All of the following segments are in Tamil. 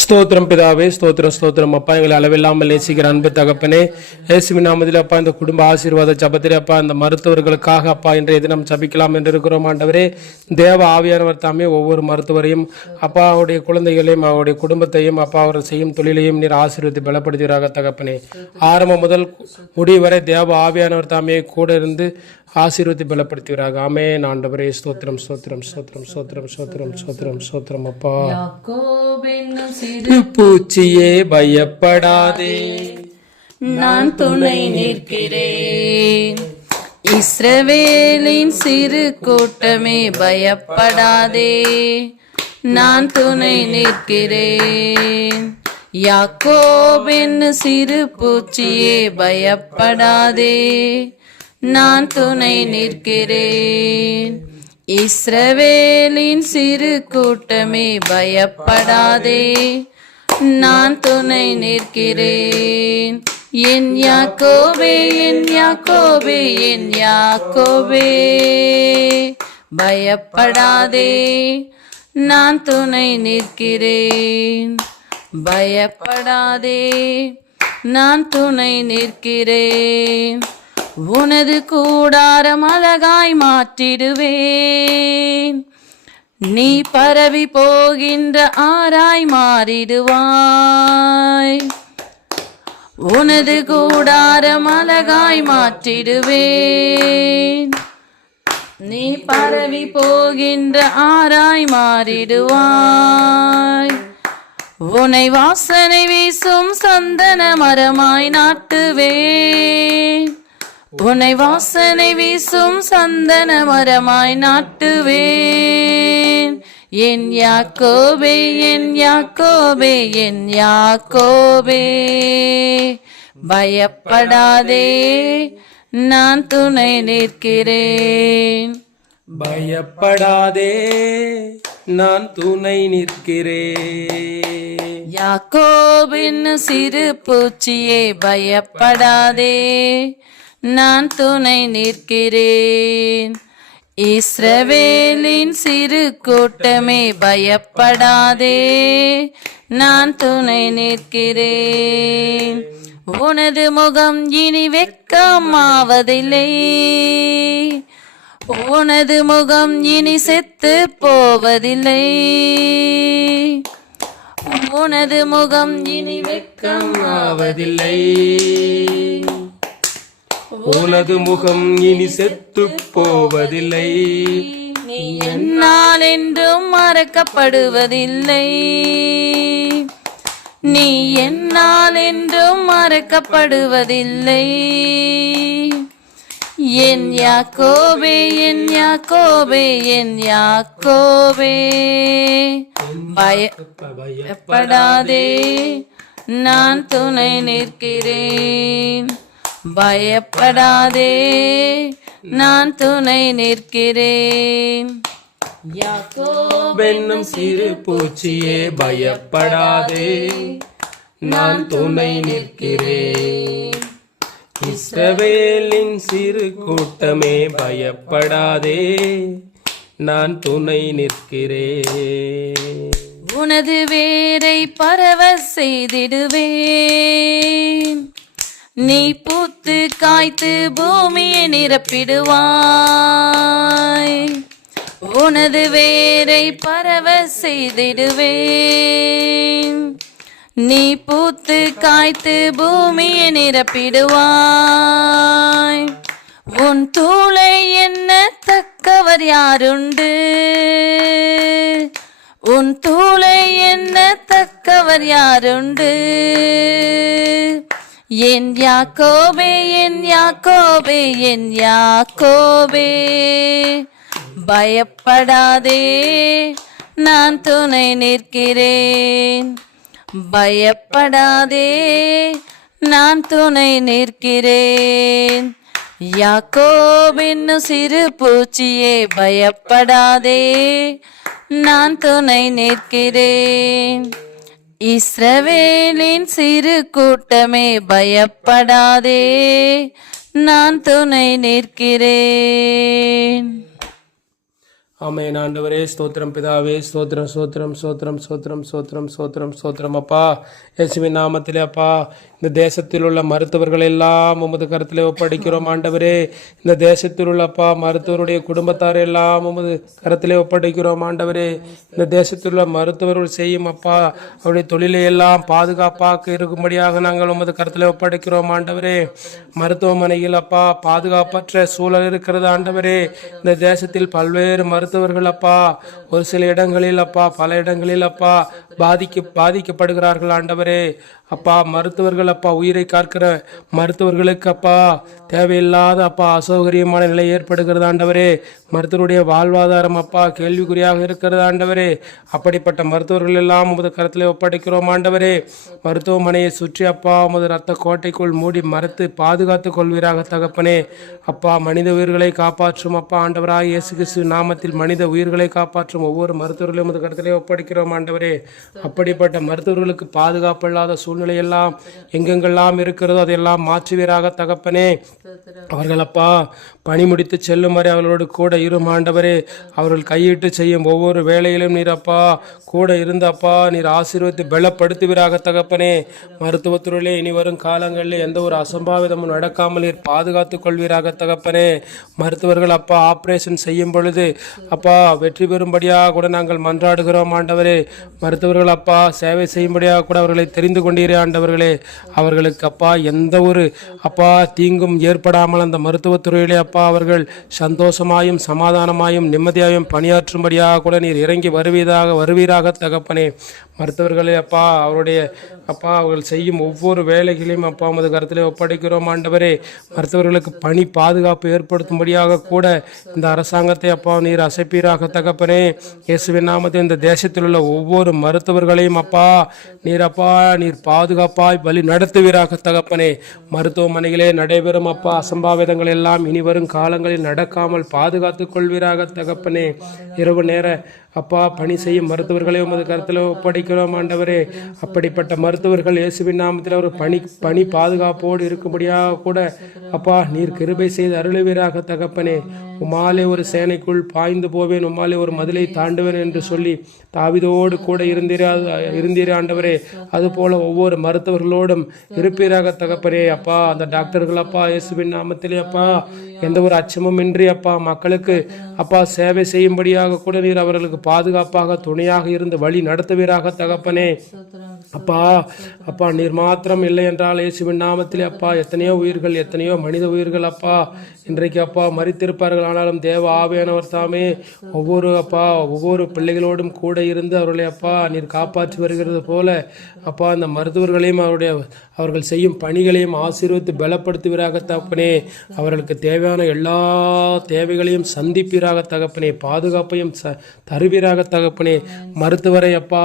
ஸ்தோத்திரம் பிதாவே, ஸ்தோத்திரம் ஸ்தோத்திரம் அப்பா. எங்களை அளவில்லாமல் நேசிக்கிற அன்பு தகப்பனே, இயேசுவின் நாமத்தில் அப்பா இந்த குடும்ப ஆசீர்வாத ஜபத்திலே அப்பா இந்த மருத்துவர்களுக்காக அப்பா இன்றைய தினம் ஜபிக்கலாம் என்று இருக்கிறோம். ஆண்டவரே, தேவ ஆவியானவர் தாமே ஒவ்வொரு மருத்துவரையும் அப்பா அவருடைய குழந்தைகளையும் அவருடைய குடும்பத்தையும் அப்பா அவர் செய்யும் தொழிலையும் நீர் ஆசீர்வதித்து பலப்படுத்துவீராக தகப்பனே. ஆரம்பம் முதல் முடிவு வரை தேவ ஆவியானவர் தாமே கூட இருந்து ஆசீர்வதி பலப்படுத்துவீராக. ஆமென். ஆண்டவரே, ஸ்தோத்திரம் ஸ்தோத்திரம் ஸ்தோத்திரம் ஸ்தோத்திரம் ஸ்தோத்திரம் ஸ்தோத்திரம் ஸ்தோத்திரம் அப்பா. பூச்சியே பயப்படாதே, நான் துணை நிற்கிறேன். இஸ்ரவேலின் சிறு கூட்டமே பயப்படாதே, நான் துணை நிற்கிறேன். யாக்கோபின் சிறு பூச்சியே பயப்படாதே, நான் துணை நிற்கிறேன். இஸ்ரவேலின் சிறு கூட்டமே பயப்படாதே, நான் துணை நிற்கிறேன். என் யாக்கோபே, என் யாக்கோபே, என் யாக்கோபே பயப்படாதே, நான் துணை நிற்கிறேன். பயப்படாதே, நான் துணை நிற்கிறேன். உனது கூடாரம் அழகாய் மாற்றிடுவேன், நீ பரவி போகின்ற ஆராய் மாறிடுவாய். உனது கூடாரம் அழகாய் மாற்றிடுவேன், நீ பரவி போகின்ற ஆராய் மாறிடுவாய். உன்னை வாசனை வீசும் சந்தன மரமாய் நாட்டுவேன், உன்னை வாசனை வீசும் சந்தன மரமாய் நாட்டுவேன். என் யாக்கோபே, என் யாக்கோபே, என் யாக்கோபே பயப்படாதே, நான் துணை நிற்கிறேன். பயப்படாதே, நான் துணை நிற்கிறேன். யாக்கோபின் சிறு பூச்சியே பயப்படாதே, நான் துணை நிற்கிறேன். இஸ்ரவேலின் சிறு கூட்டமே பயப்படாதே, நான் துணை நிற்கிறேன். உனது முகம் இனி வெட்கமாவதில்லை, உனது முகம் இனி செத்து போவதில்லை. உனது முகம் இனி வெட்கமாவதில்லை, உனது முகம் இனி செத்து போவதில்லை. நீ என்னால் என்றும் மறக்கப்படுவதில்லை, நீ என்னால் என்றும் மறக்கப்படுவதில்லை. என் யாக்கோபே, என் யாக்கோபே, என் யாக்கோபே பயப்படாதே, நான் துணை நிற்கிறேன். பயப்படாதே, நான் துணை நிற்கிறேன். யாக்கோபென்னும் சிறு பூச்சியே பயப்படாதே, நான் துணை நிற்கிறேன். இஸ்ரவேலின் சிறு கூட்டமே பயப்படாதே, நான் துணை நிற்கிறேன். உனது வேரை பரவ செய்திடுவேன், நீ பூத்து காய்த்து பூமியை நிரப்பிடுவாய். உனது வேரை பரவ செய்திடுவேன், நீ பூத்து காய்த்து பூமியை நிரப்பிடுவாய். உன் தூளை என்ன தக்கவர் யாருண்டு, உன் தூளை என்ன தக்கவர் யாருண்டு. என் யாக்கோபே, என் யாக்கோபே, என் யாக்கோபே பயப்படாதே, நான் துணை நிற்கிறேன். பயப்படாதே, நான் துணை நிற்கிறேன். யாக்கோபின் சிறு பூச்சியே பயப்படாதே, நான் துணை நிற்கிறேன். இஸ்ரவேலின் சிறு கூட்டமே பயப்படாதே, நான் துணை நிற்கிறேன். ஆமென். ஆண்டவரே ஸ்தோத்திரம் பிதாவே, ஸ்தோத்திரம் ஸ்தோத்திரம் ஸ்தோத்திரம் ஸ்தோத்திரம் ஸ்தோத்திரம் ஸ்தோத்திரம் ஸ்தோத்திரம் அப்பா. இயேசுவின் நாமத்திலே அப்பா, இந்த தேசத்தில் உள்ள மருத்துவர்கள் எல்லாம் உமது கருத்திலே ஒப்படைக்கிறோம் ஆண்டவரே. இந்த தேசத்தில் உள்ள அப்பா மருத்துவருடைய குடும்பத்தார் எல்லாம் உமது கருத்திலே ஒப்படைக்கிறோம் ஆண்டவரே. இந்த தேசத்தில் உள்ள மருத்துவர்கள் செய்யும் அப்பா அவருடைய தொழிலை எல்லாம் பாதுகாப்பாக இருக்கும்படியாக நாங்கள் உமது கருத்திலே ஒப்படைக்கிறோம் ஆண்டவரே. மருத்துவமனையில் அப்பா பாதுகாப்பற்ற சூழல் இருக்கிறது ஆண்டவரே. இந்த தேசத்தில் பல்வேறு மருத்துவர்கள் அப்பா ஒரு சில இடங்களில் அப்பா பல இடங்களில் அப்பா பாதிக்கப்படுகிறார்கள் ஆண்டவரே. அப்பா மருத்துவர்கள் அப்பா உயிரை காக்கிற மருத்துவர்களுக்கு அப்பா தேவையில்லாத அப்பா அசௌகரியமான நிலை ஏற்படுகிறது ஆண்டவரே. மருத்துவருடைய வாழ்வாதாரம் அப்பா கேள்விக்குறியாக இருக்கிறது ஆண்டவரே. அப்படிப்பட்ட மருத்துவர்கள் எல்லாம் உமது கருத்திலே ஒப்படைக்கிறோம் ஆண்டவரே. மருத்துவமனையை சுற்றி அப்பா உமது ரத்த கோட்டைக்குள் மூடி மறைத்து பாதுகாத்து கொள்வீராக தகப்பனே. அப்பா மனித உயிர்களை காப்பாற்றும் அப்பா ஆண்டவராக இயேசு கிறிஸ்து நாமத்தில் மனித உயிர்களை காப்பாற்றும் ஒவ்வொரு மருத்துவர்களையும் உமது கருத்திலே ஒப்படைக்கிறோம் ஆண்டவரே. அப்படிப்பட்ட மருத்துவர்களுக்கு பாதுகாப்பு இல்லாத சூழ்நிலையெல்லாம் எங்கெங்கெல்லாம் இருக்கிறதோ அதையெல்லாம் மாற்றுவீராக தகப்பனே. அவர்கள் அப்பா பணி முடித்து செல்லும் வரை அவர்களோடு கூட இரும் ஆண்டவரே. அவர்கள் கையிட்டு செய்யும் ஒவ்வொரு வேலையிலும் நீர் அப்பா கூட இருந்து அப்பா நீர் ஆசீர்வதித்து பலப்படுத்துவீராக தகப்பனே. மருத்துவத்துறையிலே இனி வரும் காலங்களில் எந்த ஒரு அசம்பாவிதமும் நடக்காமல் நீர் பாதுகாத்துக் கொள்வீராக தகப்பனே. மருத்துவர்கள் அப்பா ஆபரேஷன் செய்யும் பொழுது அப்பா வெற்றி பெறும்படியாக கூட நாங்கள் மன்றாடுகிறோம் ஆண்டவரே. மருத்துவர்கள் அப்பா சேவை செய்யும்படியாக கூட அவர்களை தெரிந்து கொண்டீரே ஆண்டவர்களே. அவர்களுக்கு அப்பா எந்த ஒரு அப்பா தீங்கும் ஏற்படாமல் அந்த மருத்துவத்துறையிலே அப்பா அவர்கள் சந்தோஷமாயும் சமாதானமாயும் நிம்மதியாயும் பணியாற்றும்படியாக கூட நீர் இறங்கி வருவீராக தகப்பனே. மருத்துவர்களே அப்பா அவருடைய அப்பா அவர்கள் செய்யும் ஒவ்வொரு வேலைகளையும் அப்பா உமது கருத்திலே ஒப்படைக்கிறோம் ஆண்டவரே. மருத்துவர்களுக்கு பணி பாதுகாப்பு ஏற்படுத்தும்படியாக கூட இந்த அரசாங்கத்தை அப்பா நீர் அசைப்பீராக தகப்பனே. இயேசுவின் நாமத்தில் இந்த தேசத்தில் உள்ள ஒவ்வொரு மருத்துவர்களையும் அப்பா நீர் பாதுகாப்பாய் வழி நடத்துவீராக தகப்பனே. மருத்துவமனைகளே நடைபெறும் அப்பா அசம்பாவிதங்கள் எல்லாம் இனி வரும் காலங்களில் நடக்காமல் பாதுகாத்துக் கொள்வீராக தகப்பனே. இரவு நேர அப்பா பணி செய்யும் மருத்துவர்களை உமது கருத்தில் ஒப்படைக்கிறோம் ஆண்டவரே. அப்படிப்பட்ட மருத்துவர்கள் இயேசுவின் நாமத்தில் ஒரு பணி பாதுகாப்போடு இருக்கும்படியாக கூட அப்பா நீர் கிருபை செய்து அருளுவீராக தகப்பனே. உம்மாலே ஒரு சேனைக்குள் பாய்ந்து போவேன், உம்மாலே ஒரு மதிலை தாண்டுவேன் என்று சொல்லி தாவீதோடு கூட இருந்தீரே ஆண்டவரே. அதுபோல ஒவ்வொரு மருத்துவர்களோடும் இருப்பீராக தகப்பனே. அப்பா அந்த டாக்டர்கள் அப்பா இயேசுவின் நாமத்திலே அப்பா எந்த ஒரு அச்சமும் இன்றி அப்பா மக்களுக்கு அப்பா சேவை செய்யும்படியாக கூட நீர் அவர்களுக்கு பாதுகாப்பாக துணையாக இருந்து வழி நடத்துவீராக தகப்பனே. அப்பா நீர் மாத்திரம் இல்லை என்றால் இயேசுவின் நாமத்திலே அப்பா எத்தனையோ உயிர்கள் எத்தனையோ மனித உயிர்கள் அப்பா இன்றைக்கு அப்பா மரித்திருப்பார்கள். ஆனாலும் தேவ ஆவியானவர் தாமே ஒவ்வொரு பிள்ளைகளோடும் கூட இருந்து அவர்களை அப்பா நீர் காப்பாற்றி வருகிறது போல அப்பா அந்த மருத்துவர்களையும் அவர்கள் செய்யும் பணிகளையும் ஆசீர்வதித்து பலப்படுத்துவீராக தகப்பனே. அவர்களுக்கு தேவையான எல்லா தேவைகளையும் சந்திப்பீராக தகப்பனே. பாதுகாப்பையும் தருவீராக தகப்பனே. மருத்துவரை அப்பா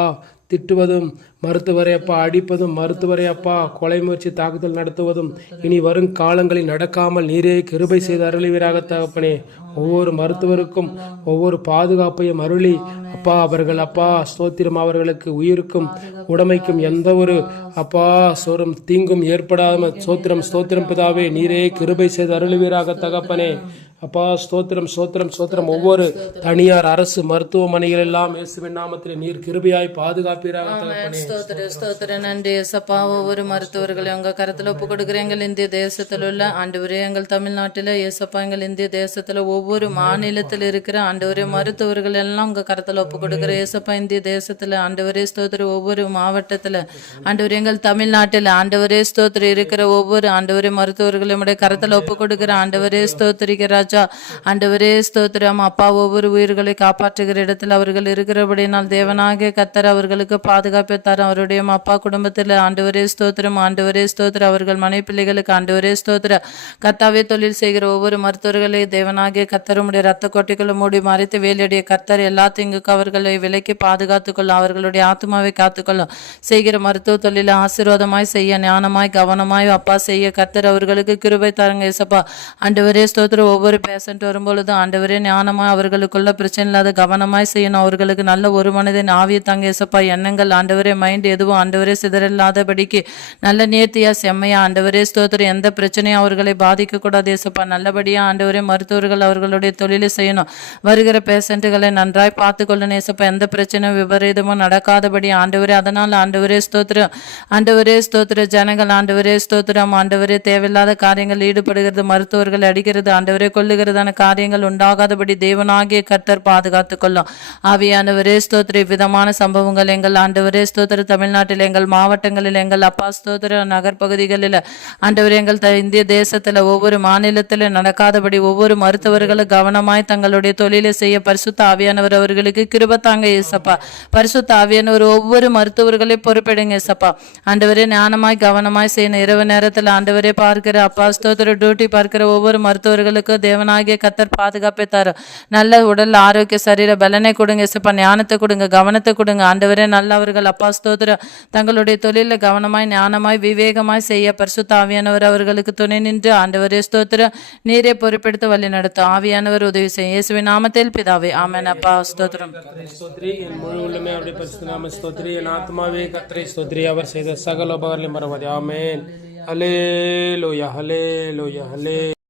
திட்டுவதும், மருத்துவரை அப்பா அடிப்பதும், மருத்துவரை அப்பா கொலை முயற்சி தாக்குதல் நடத்துவதும் இனி வரும் காலங்களில் நடக்காமல் நீரே கிருபை செய்து அருளுவீராக தகப்பனே. ஒவ்வொரு மருத்துவருக்கும் ஒவ்வொரு பாதுகாப்பையும் அருளி அப்பா அவர்கள் அப்பா ஸ்தோத்திரம் அவர்களுக்கு உயிருக்கும் உடமைக்கும் எந்த ஒரு அப்பா சொரும் தீங்கும் ஏற்படாம ஸ்தோத்திரம் பிதாவே நீரே கிருபை செய்து அருளுவீராக தகப்பனே. அப்பா ஸ்தோத்திரம் ஒவ்வொரு தனியார் அரசு மருத்துவமனைகள் எல்லாம் இயேசுவின் நாமத்திலே நீர் கிருபையாய் பாதுகாப்பீராக தகப்பனே. ஸ்தோத்திரம் நன்றி ஏசப்பா. ஒவ்வொரு மருத்துவர்களை உங்க கருத்துல ஒப்பு கொடுக்குறேன். எங்கள் இந்திய தேசத்துல உள்ள ஆண்டவரே, எங்கள் தமிழ்நாட்டில ஏசப்பா, எங்கள் இந்திய தேசத்துல ஒவ்வொரு மாநிலத்தில் இருக்கிற ஆண்டவரே மருத்துவர்கள் எல்லாம் உங்க கருத்துல ஒப்பு கொடுக்குற ஏசப்பா. இந்திய தேசத்துல ஆண்டவரே ஸ்தோத்திரம் ஒவ்வொரு மாவட்டத்துல ஆண்டவரே, எங்கள் தமிழ்நாட்டில் ஆண்டவரே ஸ்தோத்திரம் இருக்கிற ஒவ்வொரு ஆண்டவரே மருத்துவர்களும் கருத்துல ஒப்பு கொடுக்கிற ஆண்டவரே ஸ்தோத்திரிக்கிறார் ஆண்டவரே ஸ்தோத்திரம். அப்பா ஒவ்வொரு உயிர்களை காப்பாற்றுகிற இடத்தில் அவர்கள் இருக்கிறபடினால் தேவனாகிய கர்த்தர் அவர்களுக்கு பாதுகாப்பை தரும். அவருடைய அப்பா குடும்பத்தில் ஆண்டவரே ஸ்தோத்திரம் அவர்கள் மனைவி பிள்ளைகளுக்கு ஆண்டவரே ஸ்தோத்திர கர்த்தாவே தொழில் செய்கிற ஒவ்வொரு மருத்துவர்களை தேவனாகிய கர்த்தருடைய ரத்த கோட்டைகளை மூடி மறைத்து வேலையுடைய கர்த்தர் எல்லா தீங்குக்கு அவர்களை விலைக்கு பாதுகாத்துக்கொள்ளும். அவர்களுடைய ஆத்மாவை காத்துக்கொள்ளும். செய்கிற மருத்துவ தொழிலை ஆசீர்வாதமாய் செய்ய ஞானமாய் கவனமாய் அப்பா செய்ய கர்த்தர் அவர்களுக்கு கிருபை தாருங்க ஏசப்பா. ஆண்டவரே ஸ்தோத்திரம் ஒவ்வொரு பேஷண்ட் வரும்பொழுது ஆண்டவரே ஞானமா அவர்களுக்குள்ள பிரச்சனை இல்லாத கவனமாய் செய்யணும். அவர்களுக்கு நல்ல ஒரு மனதின் ஆவியை தாங்க ஏசப்பா. எண்ணங்கள் ஆண்டவரே மைண்ட் எதுவும் ஆண்டவரே சிதறில்லாதபடிக்கு நல்ல நேர்த்தியா செம்மையா ஆண்டவரே ஸ்தோத்திரம். எந்த பிரச்சனையும் அவர்களை பாதிக்க கூடாது ஏசப்பா. நல்லபடியா ஆண்டவரே மருத்துவர்கள் அவர்களுடைய தொழிலை செய்யணும். வருகிற பேஷண்ட்டுகளை நன்றாய் பார்த்து கொள்ளணும் ஏசப்பா. எந்த பிரச்சனையும் விபரீதமும் நடக்காதபடி ஆண்டவரே. அதனால் ஆண்டவரே ஸ்தோத்திரம். ஆண்டவரே ஸ்தோத்திர ஜனங்கள் ஆண்டவரே ஸ்தோத்திரம். ஆண்டவரே தேவையில்லாத காரியங்கள் ஈடுபடுகிறது, மருத்துவர்கள் அடிக்கிறது ஆண்டவரே, கொள்ளுகிறதான காரியங்கள் உண்டாகாதபடி தேவனாகிய கர்த்தர் பாதுகாத்து கொள்ளும். ஆவியானவரே ஸ்தோத்திர. விதமான சம்பவங்கள் எங்கள் ஆண்டவரே ஸ்தோத்திர தமிழ்நாட்டில் எங்கள் மாவட்டங்களில் எங்கள் அப்பா ஸ்தோத்திர நகர்பகுதிகளில் ஆண்டவரே எங்கள் இந்திய தேசத்தில் ஒவ்வொரு மாநிலத்தில் நடக்காதபடி ஒவ்வொரு மருத்துவர்களும் கவனமாய் தங்களுடைய தொழிலை செய்ய பரிசுத்த ஆவியானவர் அவர்களுக்கு கிருபை தாங்க ஏசப்பா. பரிசுத்த ஆவியானவர் ஒவ்வொரு மருத்துவர்களை பொறுப்பெடுங்க ஏசப்பா. ஆண்டவரே ஞானமாய் கவனமாய் செய்யணும். இரவு நேரத்தில் ஆண்டவரே பார்க்கிற அப்பா ஸ்தோத்திர டியூட்டி பார்க்கிற ஒவ்வொரு மருத்துவர்களுக்கும் தேவனாகிய கர்த்தர் பாதுகாப்பை தரும். நல்ல உடல் ஆரோக்கிய சரீர பலனை கொடுங்க ஏசப்பா. ஞானத்தை கொடுங்க, கவனத்தை கொடுங்க ஆண்டவரே. நல்லவர்கள் அப்பா ஸ்தோத்திர தங்களுடைய தொழில கவனமாய் ஞானமாய் விவேகமாய் செய்ய பரிசுத்த ஆவியானவர் அவர்களுக்கு துணை நின்று ஆண்டவரே ஸ்தோத்திர நீரே பொறுப்பெடுத்து வழி நடத்தும். ஆவியானவர் உதவி செய்யும். இயேசுவின் நாமத்தில் பிதாவே ஆமென். அப்பா ஸ்தோத்திரம். ஸ்தோத்ரி. என் முழு உள்ளமே அவருடைய பரிசுத்த நாம ஸ்தோத்ரி. என் ஆத்மாவே கர்த்தரை ஸ்தோத்ரி. அவர் செய்த சகல உபகாரங்களையும் மறவாதே. ஆமென். ஹல்லேலூயா, ஹல்லேலூயா, ஹல்லேலூயா.